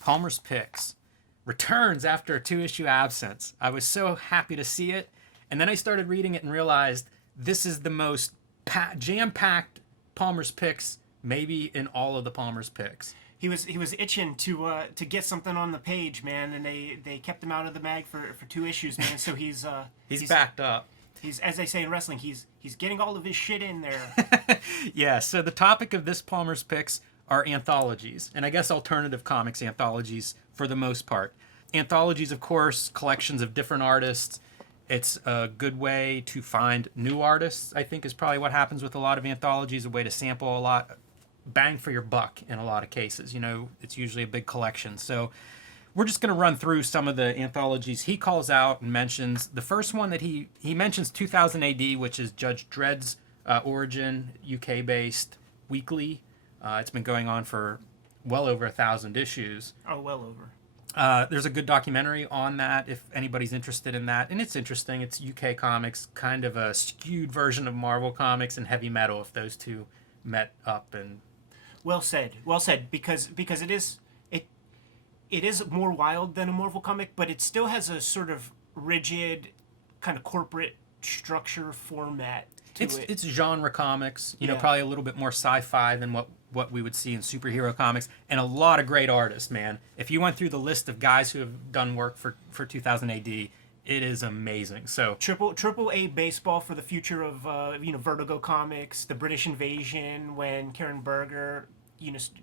Palmer's Picks returns after a 2-issue absence. I was so happy to see it, and then I started reading it and realized this is the most jam-packed Palmer's Picks maybe in all of the Palmer's Picks. He was itching to get something on the page, man, and they kept him out of the mag for 2 issues, man. So he's backed up. He's, as they say in wrestling, he's getting all of his shit in there. Yeah. So the topic of this Palmer's Picks are anthologies, and I guess alternative comics anthologies for the most part. Anthologies, of course, collections of different artists. It's a good way to find new artists, I think, is probably what happens with a lot of anthologies, a way to sample a lot, bang for your buck in a lot of cases. You know, it's usually a big collection. So we're just going to run through some of the anthologies he calls out and mentions. The first one that he mentions 2000 AD, which is Judge Dredd's origin, UK-based weekly. It's been going on for well over 1,000 issues. Oh, well over. There's a good documentary on that if anybody's interested in that. And it's interesting. It's UK comics, kind of a skewed version of Marvel comics and heavy metal if those two met up. And well said, because it is more wild than a Marvel comic, but it still has a sort of rigid kind of corporate structure format to it. It's genre comics, you know, probably a little bit more sci-fi than what we would see in superhero comics, and a lot of great artists, man. If you went through the list of guys who have done work for 2000 AD, it is amazing. So triple A baseball for the future of Vertigo Comics, the British Invasion, when Karen Berger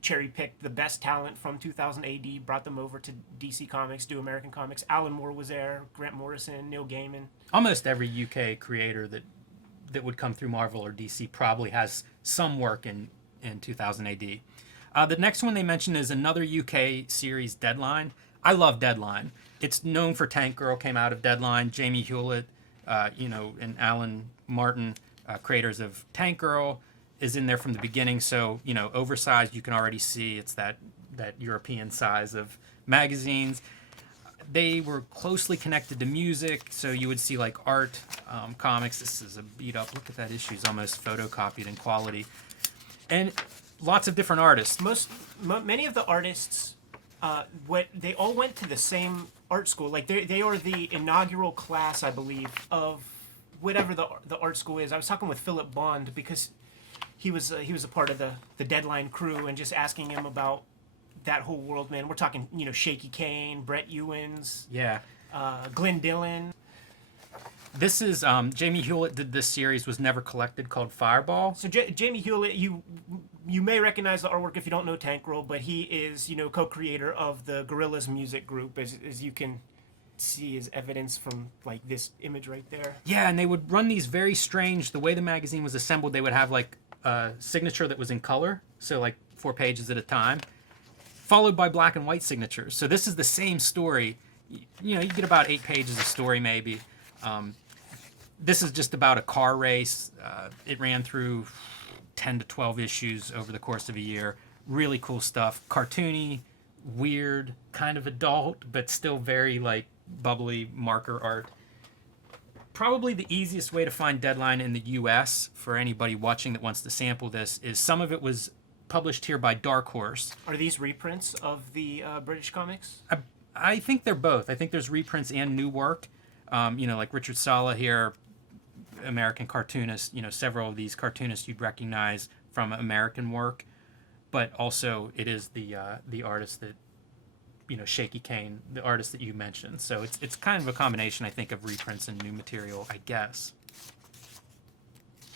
cherry picked the best talent from 2000 AD, brought them over to DC Comics, do American Comics. Alan Moore was there, Grant Morrison, Neil Gaiman. Almost every UK creator that would come through Marvel or DC probably has some work in 2000 AD. The next one they mention is another UK series, Deadline. I love Deadline. It's known for Tank Girl, came out of Deadline. Jamie Hewlett, and Alan Martin, creators of Tank Girl, is in there from the beginning. So, oversized, you can already see it's that European size of magazines. They were closely connected to music, so you would see like Art comics. This is a beat up. Look at that issue; it's almost photocopied in quality, and lots of different artists. Many of the artists, they all went to the same art school. Like they are the inaugural class, I believe, of whatever the art school is. I was talking with Philip Bond because he was a part of the Deadline crew, and just asking him about that whole world, man. We're talking, Shaky Kane, Brett Ewins, Glenn Dillon. This is Jamie Hewlett did this series, was never collected, called Fireball. So Jamie Hewlett, you may recognize the artwork if you don't know Tank Girl, but he is co-creator of the Gorillaz music group, as you can see as evidence from like this image right there. Yeah, and they would run these very strange. The way the magazine was assembled, they would have like a signature that was in color, so like 4 pages at a time, followed by black and white signatures. So this is the same story. You get about 8 pages of story maybe. This is just about a car race. It ran through 10 to 12 issues over the course of a year. Really cool stuff. Cartoony, weird, kind of adult, but still very like bubbly marker art. Probably the easiest way to find Deadline in the US for anybody watching that wants to sample this is some of it was published here by Dark Horse. Are these reprints of the British comics? I think they're both. I think there's reprints and new work. Like Richard Sala here, American cartoonist. Several of these cartoonists you'd recognize from American work, but also it is the artist that, Shaky Kane, the artist that you mentioned. So it's kind of a combination, I think, of reprints and new material, I guess.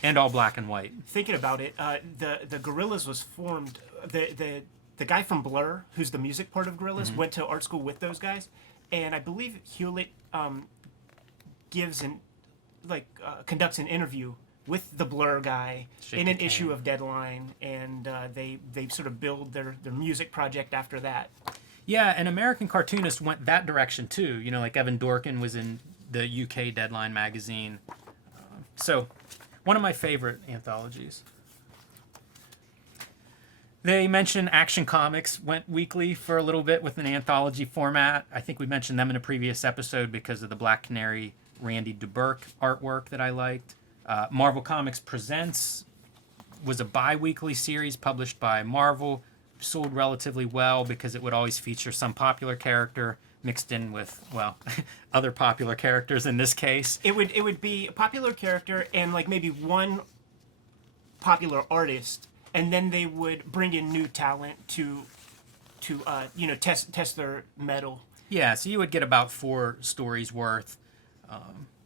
And all black and white. Thinking about it, the Gorillaz was formed. The guy from Blur, who's the music part of Gorillaz, went to art school with those guys, and I believe Hewlett conducts an interview with the Blur guy in an issue of Deadline, and they sort of build their music project after that. Yeah, and American Cartoonist went that direction too. Like Evan Dorkin was in the UK Deadline magazine. So, one of my favorite anthologies. They mentioned Action Comics went weekly for a little bit with an anthology format. I think we mentioned them in a previous episode because of the Black Canary Randy DeBurke artwork that I liked. Marvel Comics Presents was a bi-weekly series published by Marvel. sold relatively well because it would always feature some popular character mixed in with, well, other popular characters in this case. It would be a popular character and like maybe one popular artist, and then they would bring in new talent to test their mettle. Yeah, so you would get about 4 stories worth.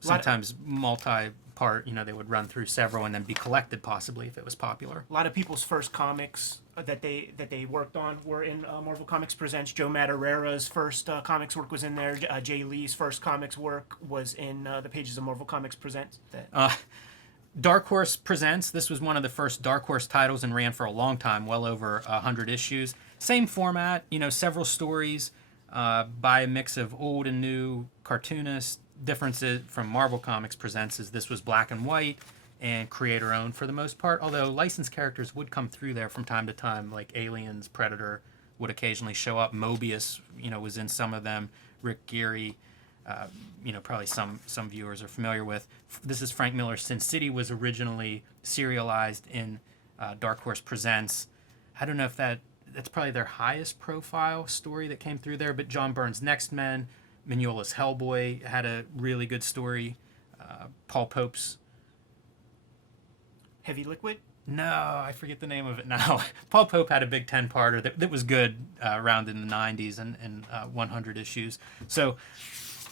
Sometimes multi-part, they would run through several and then be collected possibly if it was popular. A lot of people's first comics that they worked on were in Marvel Comics Presents. Joe Madureira's first comics work was in there. Jay Lee's first comics work was in the pages of Marvel Comics Presents. Dark Horse Presents. This was one of the first Dark Horse titles and ran for a long time, well over 100 issues. Same format, several stories by a mix of old and new cartoonists. Differences from Marvel Comics Presents is this was black and white and creator owned for the most part, although licensed characters would come through there from time to time, like Aliens, Predator would occasionally show up. Moebius, was in some of them. Rick Geary, probably some viewers are familiar with. This is Frank Miller's Sin City, was originally serialized in Dark Horse Presents. I don't know if that's probably their highest profile story that came through there, but John Byrne's Next Men, Mignola's Hellboy had a really good story. Paul Pope's Heavy Liquid? No, I forget the name of it now. Paul Pope had a big 10-parter that was good around in the 90s and 100 issues. So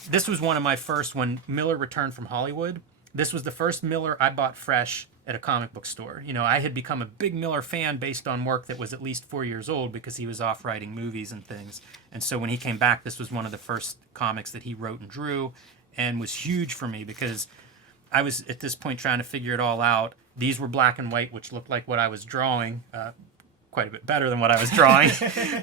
this was one of my first when Miller returned from Hollywood. This was the first Miller I bought fresh at a comic book store. I had become a big Miller fan based on work that was at least 4 years old because he was off writing movies and things. And so when he came back, this was one of the first comics that he wrote and drew and was huge for me because I was at this point trying to figure it all out. These were black and white, which looked like what I was drawing, quite a bit better than what I was drawing.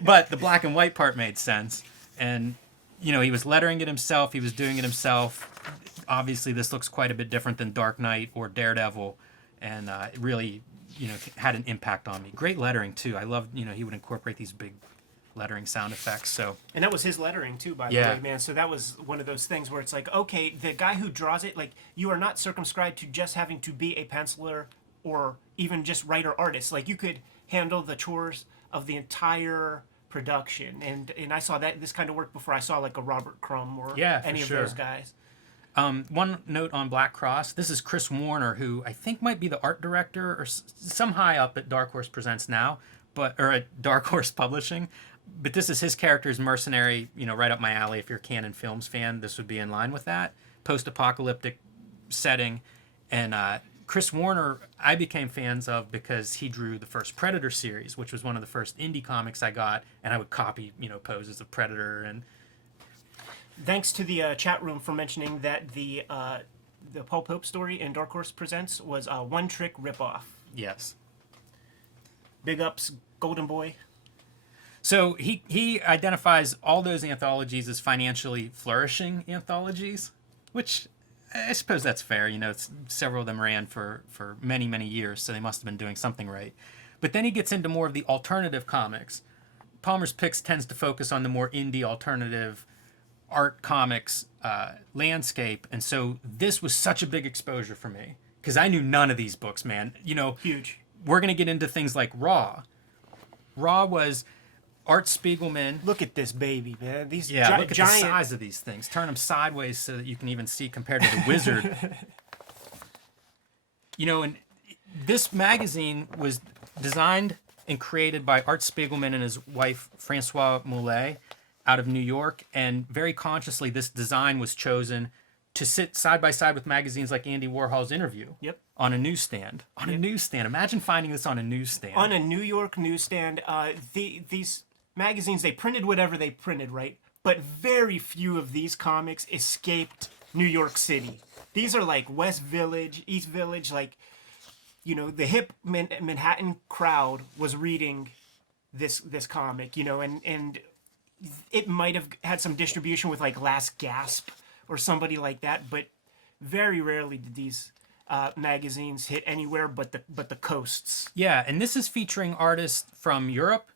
But the black and white part made sense. And, he was lettering it himself. He was doing it himself. Obviously, this looks quite a bit different than Dark Knight or Daredevil. And it really, had an impact on me. Great lettering, too. I loved, he would incorporate these big lettering sound effects. So, and that was his lettering, too, by the way, man. So that was one of those things where it's like, okay, the guy who draws it, like, you are not circumscribed to just having to be a penciler or even just writer artist. Like, you could handle the chores of the entire production. And I saw this kind of work before I saw, like, a Robert Crumb or any of those guys. One note on Black Cross. This is Chris Warner, who I think might be the art director or some high up at Dark Horse Presents now, or at Dark Horse Publishing. But this is his character's mercenary, right up my alley. If you're a Canon Films fan, this would be in line with that. Post-apocalyptic setting. And Chris Warner, I became fans of because he drew the first Predator series, which was one of the first indie comics I got. And I would copy, poses of Predator and... Thanks to the chat room for mentioning that the Paul Pope story in Dark Horse Presents was a one-trick ripoff. Yes. Big ups, Golden Boy. So he identifies all those anthologies as financially flourishing anthologies, which I suppose that's fair. Several of them ran for many, many years, so they must have been doing something right. But then he gets into more of the alternative comics. Palmer's Picks tends to focus on the more indie alternative art comics landscape, and so this was such a big exposure for me because I knew none of these books, man. Huge. We're gonna get into things like Raw. Raw was Art Spiegelman. Look at this baby, man. These look at the size of these things. Turn them sideways so that you can even see compared to the Wizard. And this magazine was designed and created by Art Spiegelman and his wife Francoise Mouly out of New York, and very consciously this design was chosen to sit side by side with magazines like Andy Warhol's Interview. Yep. On a newsstand. A newsstand. Imagine finding this on a newsstand. On a New York newsstand. These magazines, they printed whatever they printed, right? But very few of these comics escaped New York City. These are like West Village, East Village, like, the hip Manhattan crowd was reading this comic, and it might have had some distribution with like Last Gasp or somebody like that, but very rarely did these magazines hit anywhere but the coasts. Yeah, and this is featuring artists from Europe,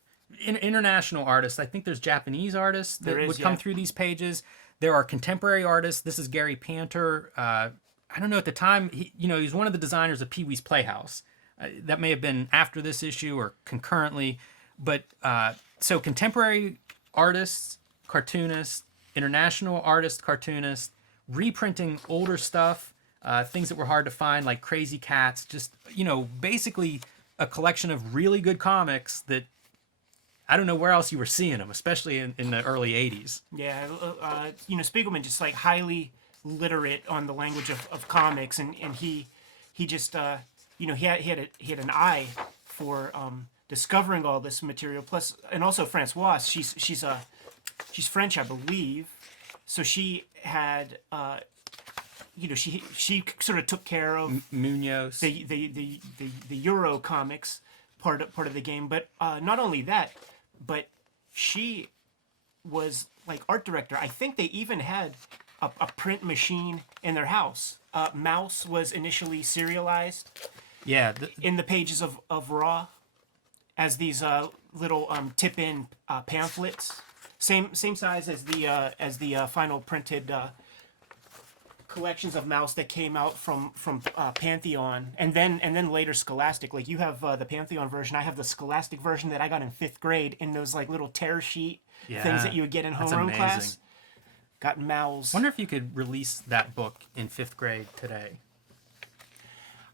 international artists. I think there's Japanese artists that would come through these pages. There are contemporary artists. This is Gary Panter. I don't know at the time. He's one of the designers of Pee Wee's Playhouse. That may have been after this issue or concurrently. But so contemporary artists, cartoonists, international artists, cartoonists, reprinting older stuff, things that were hard to find, like Crazy Cats, just, basically a collection of really good comics that I don't know where else you were seeing them, especially in the early 80s. Yeah, Spiegelman just like highly literate on the language of comics, and he just he had an eye for discovering all this material. Plus, and also Francoise, she's French, I believe, so she had she sort of took care of Munoz. the Euro comics part of the game, but not only that, but she was like art director. I think they even had a print machine in their house. Mouse was initially serialized Yeah. in the pages of Raw as these little tip-in pamphlets, same size as the final printed collections of Mouse that came out from Pantheon, and then later Scholastic. Like you have the Pantheon version, I have the Scholastic version that I got in 5th grade in those like little tear sheet things that you would get in homeroom class. Got Mouse. Wonder if you could release that book in 5th grade today.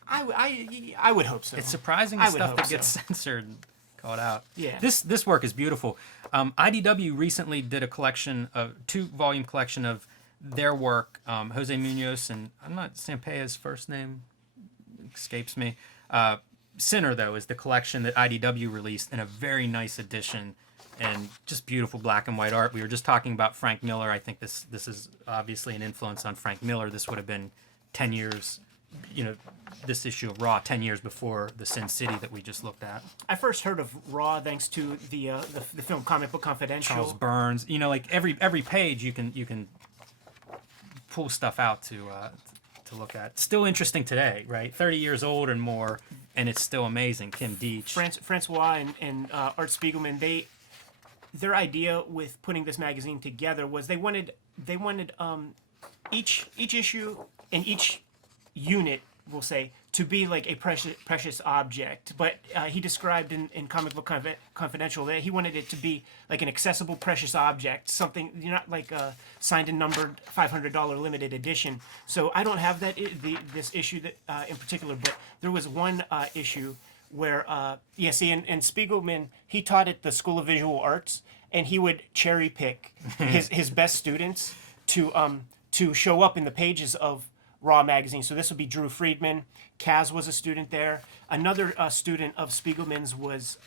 I would hope so. It's surprising the stuff that gets censored and called out. Yeah. This work is beautiful. IDW recently did a collection of 2-volume collection of their work. Jose Munoz, and I'm not, Sampea's first name escapes me. Sinner, though, is the collection that IDW released in a very nice edition, and just beautiful black and white art. We were just talking about Frank Miller. I think this is obviously an influence on Frank Miller. This would have been 10 years, this issue of Raw 10 years before the Sin City that we just looked at. I first heard of Raw thanks to the film Comic Book Confidential. Charles Burns. Like every page you can pull stuff out to look at. Still interesting today, right? 30 years old and more, and it's still amazing. Kim Deitch. Francoise and Art Spiegelman, their idea with putting this magazine together was they wanted each issue and each unit, we'll say, to be like a precious object. But he described in Comic Book Confidential that he wanted it to be like an accessible precious object, something not like a signed and numbered $500 limited edition. So I don't have this issue that in particular, but there was one issue where and Spiegelman, he taught at the School of Visual Arts, and he would cherry pick his best students to show up in the pages of Raw magazine. So this would be Drew Friedman. Kaz was a student there. Another student of Spiegelman's was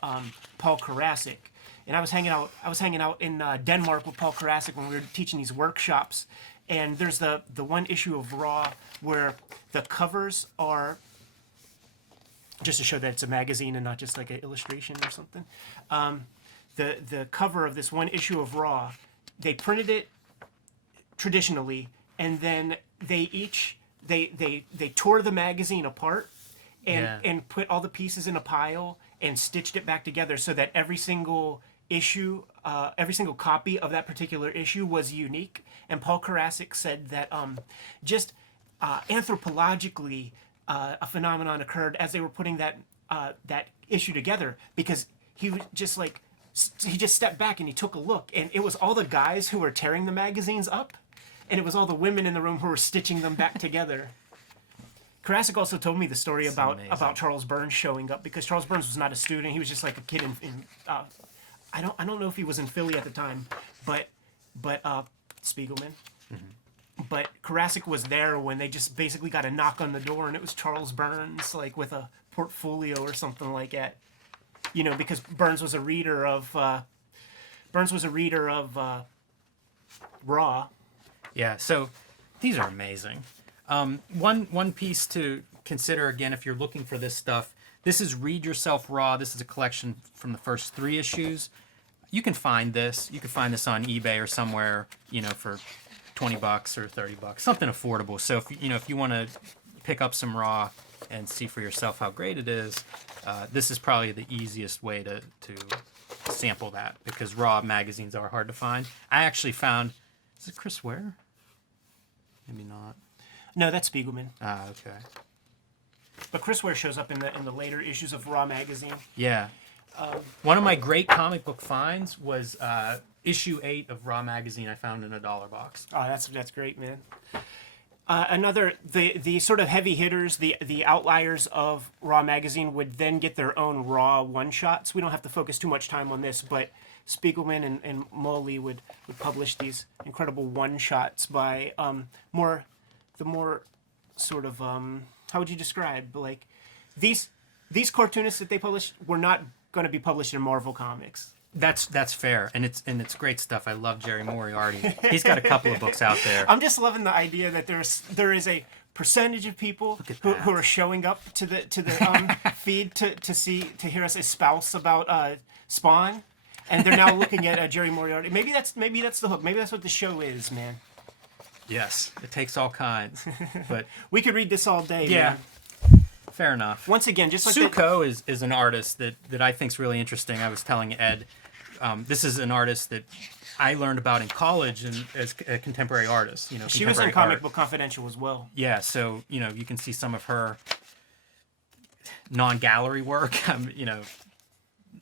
Paul Karasik. And I was hanging out in Denmark with Paul Karasik when we were teaching these workshops. And there's the one issue of Raw where the covers are, just to show that it's a magazine and not just like an illustration or something. The cover of this one issue of Raw, they printed it traditionally, and then they tore the magazine apart and put all the pieces in a pile and stitched it back together so that every single issue, every single copy of that particular issue was unique. And Paul Karasik said that anthropologically, a phenomenon occurred as they were putting that issue together, because he just stepped back and he took a look, and it was all the guys who were tearing the magazines up, and it was all the women in the room who were stitching them back together. Karasik also told me the story about Charles Burns showing up, because Charles Burns was not a student; he was just like a kid in I don't know if he was in Philly at the time, but Spiegelman. Mm-hmm. But Karasik was there when they just basically got a knock on the door, and it was Charles Burns, like with a portfolio or something like that. Because Burns was a reader of Raw. Yeah, so these are amazing. One piece to consider, again, if you're looking for this stuff, this is Read Yourself Raw. This is a collection from the first 3 issues. You can find this. You can find this on eBay or somewhere, for $20 or $30, something affordable. So if you want to pick up some Raw and see for yourself how great it is, this is probably the easiest way to sample that, because Raw magazines are hard to find. I actually found, is it Chris Ware? Maybe not. No, that's Spiegelman. Ah, okay. But Chris Ware shows up in the later issues of Raw magazine. Yeah. One of my great comic book finds was issue 8 of Raw magazine. I found in a dollar box. Oh, that's great, man. Another the sort of heavy hitters, the outliers of Raw magazine would then get their own Raw one shots. We don't have to focus too much time on this, but Spiegelman and Mouly would publish these incredible one shots by more sort of how would you describe, like these cartoonists that they published were not going to be published in Marvel Comics. That's fair, and it's great stuff. I love Jerry Moriarty. He's got a couple of books out there. I'm just loving the idea that there is a percentage of people who are showing up to the feed to hear us espouse about Spawn, and they're now looking at Jerry Moriarty. Maybe that's the hook. Maybe that's what the show is, man. Yes, it takes all kinds, but we could read this all day. Yeah. Man. Fair enough. Once again, just like Suko is an artist that I think is really interesting. I was telling Ed, this is an artist that I learned about in college and as a contemporary artist. You know, she was in Comic Book Confidential as well. Yeah, so you can see some of her non-gallery work,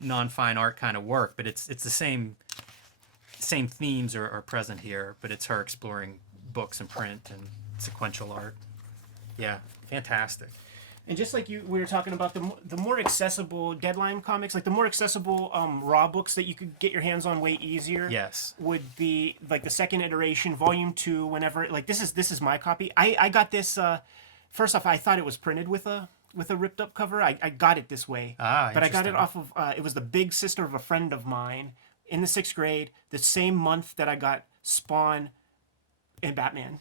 non-fine art kind of work, but it's the same themes are present here, but it's her exploring books and print and sequential art. Yeah, fantastic. And just like we were talking about, the more accessible Deadline comics, like the more accessible Raw books that you could get your hands on way easier. Yes. Would be like the second iteration, Volume 2. Whenever like this is my copy. I got this. First off, I thought it was printed with a ripped up cover. I got it this way. But I got it off of. It was the big sister of a friend of mine in the 6th grade. The same month that I got Spawn and Batman.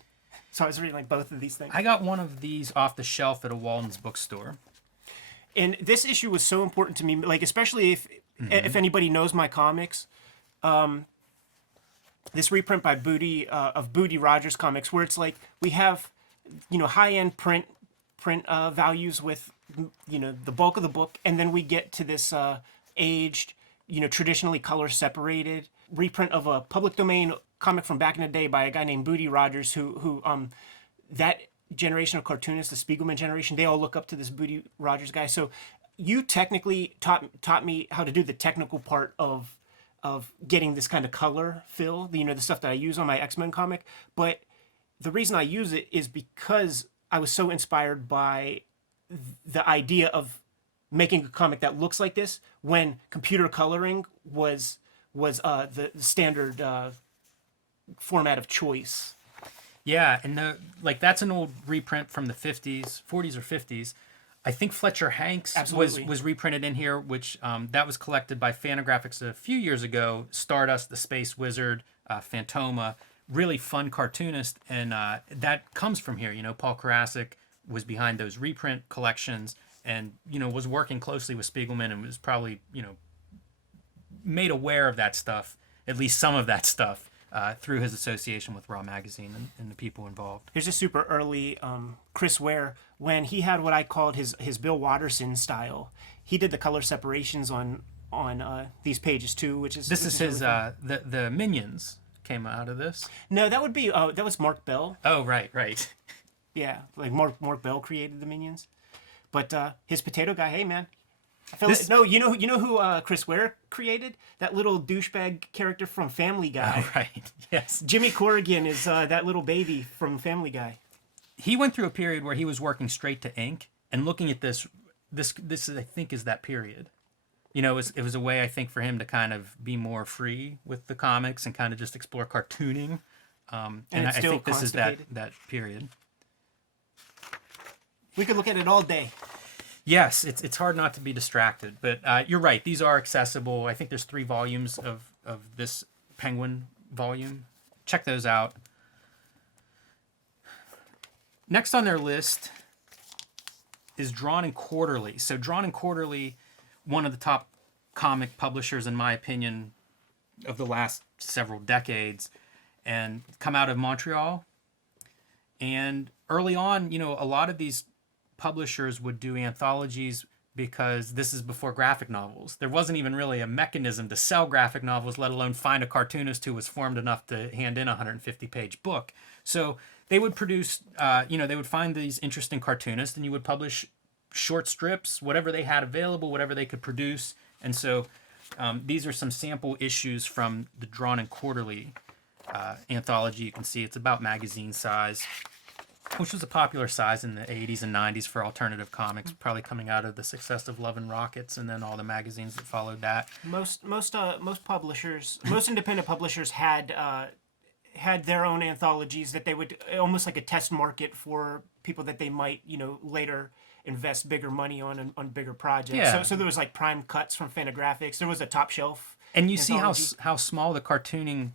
So I was reading like both of these things. I got one of these off the shelf at a Walden's bookstore. And this issue was so important to me, like especially if anybody knows my comics. This reprint by Booty of Booty Rogers Comics, where it's like we have, high end print values with, the bulk of the book, and then we get to this aged, traditionally color separated reprint of a public domain comic from back in the day by a guy named Booty Rogers, who that generation of cartoonists, the Spiegelman generation, they all look up to this Booty Rogers guy. So you technically taught me how to do the technical part of getting this kind of color fill, the stuff that I use on my X-Men comic. But the reason I use it is because I was so inspired by the idea of making a comic that looks like this when computer coloring was the standard format of choice. Yeah, and that's an old reprint from the 40s or 50s. I think Fletcher Hanks was reprinted in here, which that was collected by Fantagraphics a few years ago. Stardust, the Space Wizard, Phantoma, really fun cartoonist, and that comes from here. Paul Karasik was behind those reprint collections, and was working closely with Spiegelman, and was probably made aware of that stuff, at least some of that stuff, through his association with Raw Magazine and the people involved. Here's a super early Chris Ware, when he had what I called his Bill Watterson style. He did the color separations on these pages too, which is his really the Minions came out of this. No, that would be that was Mark Bell. Oh, right. Yeah, like Mark Bell created the Minions, but his potato guy, hey man. You know who Chris Ware created? That little douchebag character from Family Guy. Oh, right. Yes. Jimmy Corrigan is that little baby from Family Guy. He went through a period where he was working straight to ink, and looking at this I think is that period. It was a way, I think, for him to kind of be more free with the comics and kind of just explore cartooning. And I think this is that period. We could look at it all day. Yes, it's hard not to be distracted, but you're right. These are accessible. I think there's 3 volumes of this Penguin volume. Check those out. Next on their list is Drawn and Quarterly. So Drawn and Quarterly, one of the top comic publishers, in my opinion, of the last several decades, and come out of Montreal. And early on, a lot of these publishers would do anthologies because this is before graphic novels. There wasn't even really a mechanism to sell graphic novels, let alone find a cartoonist who was formed enough to hand in a 150-page book. So they would produce, they would find these interesting cartoonists, and you would publish short strips, whatever they had available, whatever they could produce, And so these are some sample issues from the Drawn and Quarterly anthology. You can see it's about magazine size, which was a popular size in the 80s and 90s for alternative comics, probably coming out of the success of Love and Rockets and then all the magazines that followed that. Most publishers, most independent publishers had their own anthologies that they would, almost like a test market for people that they might, later invest bigger money on bigger projects. Yeah. So there was like prime cuts from Fantagraphics. There was a top shelf. And you anthology. see how small the cartooning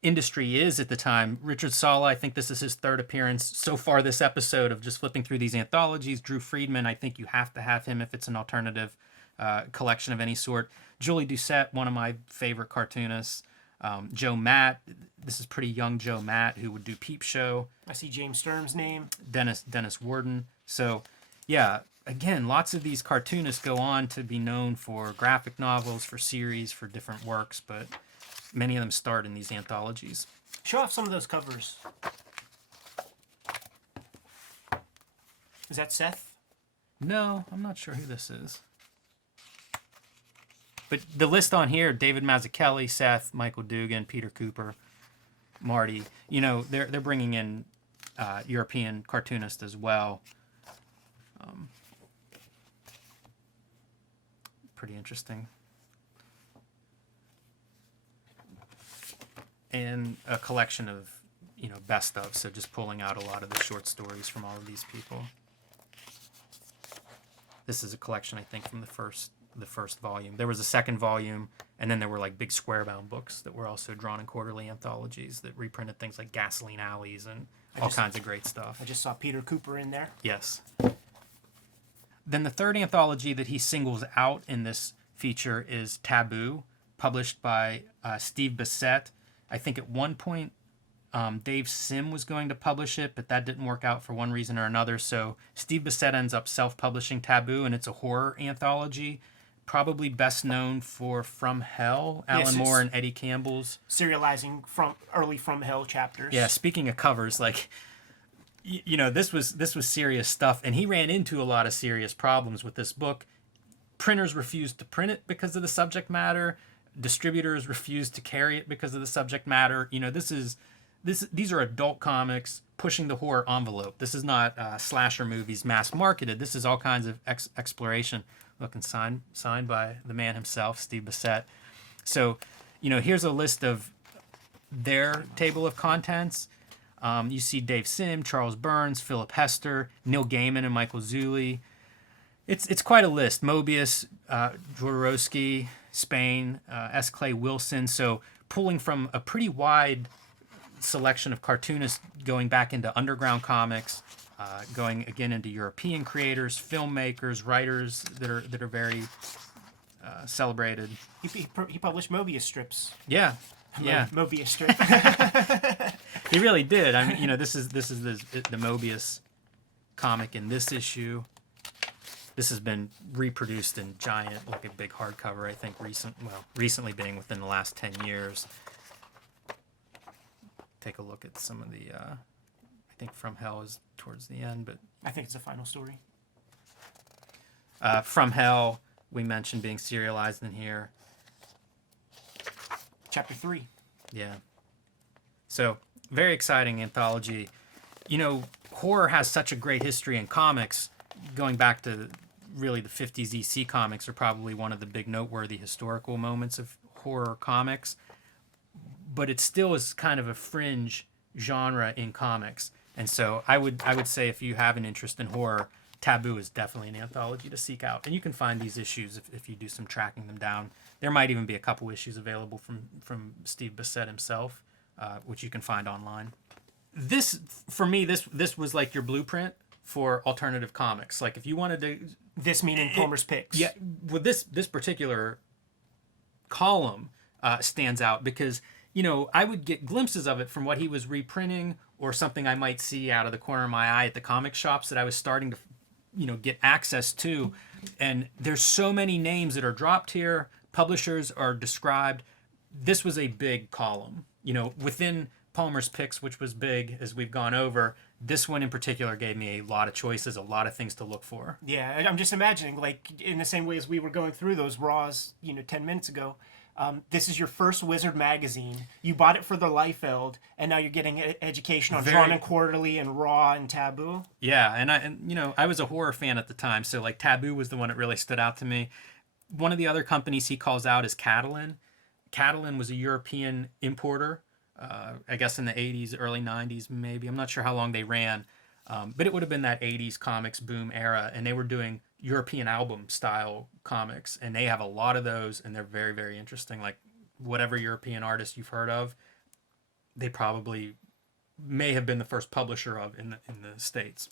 industry is at the time. Richard Sala, I think this is his third appearance so far this episode of just flipping through these anthologies. Drew Friedman, I think you have to have him if it's an alternative collection of any sort. Julie Doucette, one of my favorite cartoonists. Joe Matt, this is pretty young Joe Matt, who would do Peep Show. I see James Sturm's name. Dennis Worden. So, yeah, again, lots of these cartoonists go on to be known for graphic novels, for series, for different works, but many of them start in these anthologies. Show off some of those covers. Is that Seth? No, I'm not sure who this is. But the list on here, David Mazzucchelli, Seth, Michael Dugan, Peter Cooper, Marty, they're bringing in European cartoonists as well. Pretty interesting. And a collection of, best of, so just pulling out a lot of the short stories from all of these people. This is a collection, I think, from the first volume. There was a second volume, and then there were like big square-bound books that were also Drawn and Quarterly anthologies that reprinted things like Gasoline Alleys and all kinds of great stuff. I just saw Peter Cooper in there. Yes. Then the third anthology that he singles out in this feature is Taboo, published by Steve Bissette. I think at one point Dave Sim was going to publish it, but that didn't work out for one reason or another. So Steve Bissette ends up self-publishing Taboo, and it's a horror anthology, probably best known for From Hell, Alan Moore and Eddie Campbell's. Serializing from early From Hell chapters. Yeah, speaking of covers, like, this was serious stuff, and he ran into a lot of serious problems with this book. Printers refused to print it because of the subject matter. Distributors refused to carry it because of the subject matter. These are adult comics pushing the horror envelope. This is not slasher movies mass marketed. This is all kinds of exploration. Look, and signed by the man himself, Steve Bissette. So, here's a list of their table of contents. You see Dave Sim, Charles Burns, Philip Hester, Neil Gaiman, and Michael Zuli. It's quite a list. Moebius, Jodorowsky, Spain, S. Clay Wilson. So pulling from a pretty wide selection of cartoonists, going back into underground comics, going again into European creators, filmmakers, writers that are very celebrated. He published Moebius strips. Yeah. Yeah, Moebius strip. he really did. I mean, this is the Moebius comic in this issue. This has been reproduced in giant, like a big hardcover. I think recently being within the last 10 years. Take a look at some of the. I think From Hell is towards the end, but I think it's a final story. From Hell, we mentioned being serialized in here. Chapter 3. Yeah. So, very exciting anthology. Horror has such a great history in comics. Going back to really the 50s, EC comics are probably one of the big noteworthy historical moments of horror comics. But it still is kind of a fringe genre in comics. And so I would say if you have an interest in horror, Taboo is definitely an anthology to seek out. And you can find these issues if you do some tracking them down. There might even be a couple issues available from Steve Bissette himself, which you can find online. This, for me, this was like your blueprint for alternative comics. Like if you wanted to... This meaning Palmer's Picks. Yeah, well, this particular column stands out because, I would get glimpses of it from what he was reprinting or something I might see out of the corner of my eye at the comic shops that I was starting to, get access to. And there's so many names that are dropped here. Publishers are described. This was a big column. Within Palmer's Picks, which was big as we've gone over. This one in particular gave me a lot of choices, a lot of things to look for. Yeah, I'm just imagining, like, in the same way as we were going through those Raws, 10 minutes ago. This is your first Wizard magazine. You bought it for the Liefeld, and now you're getting education on Drawn and Quarterly and Raw and Taboo. Yeah, and I was a horror fan at the time, so like Taboo was the one that really stood out to me. One of the other companies he calls out is Catalan. Catalan was a European importer, I guess in the 80s, early 90s, maybe. I'm not sure how long they ran, but it would have been that 80s comics boom era, and they were doing European album style comics, and they have a lot of those, and they're very, very interesting. Like whatever European artist you've heard of, they probably may have been the first publisher of in the States.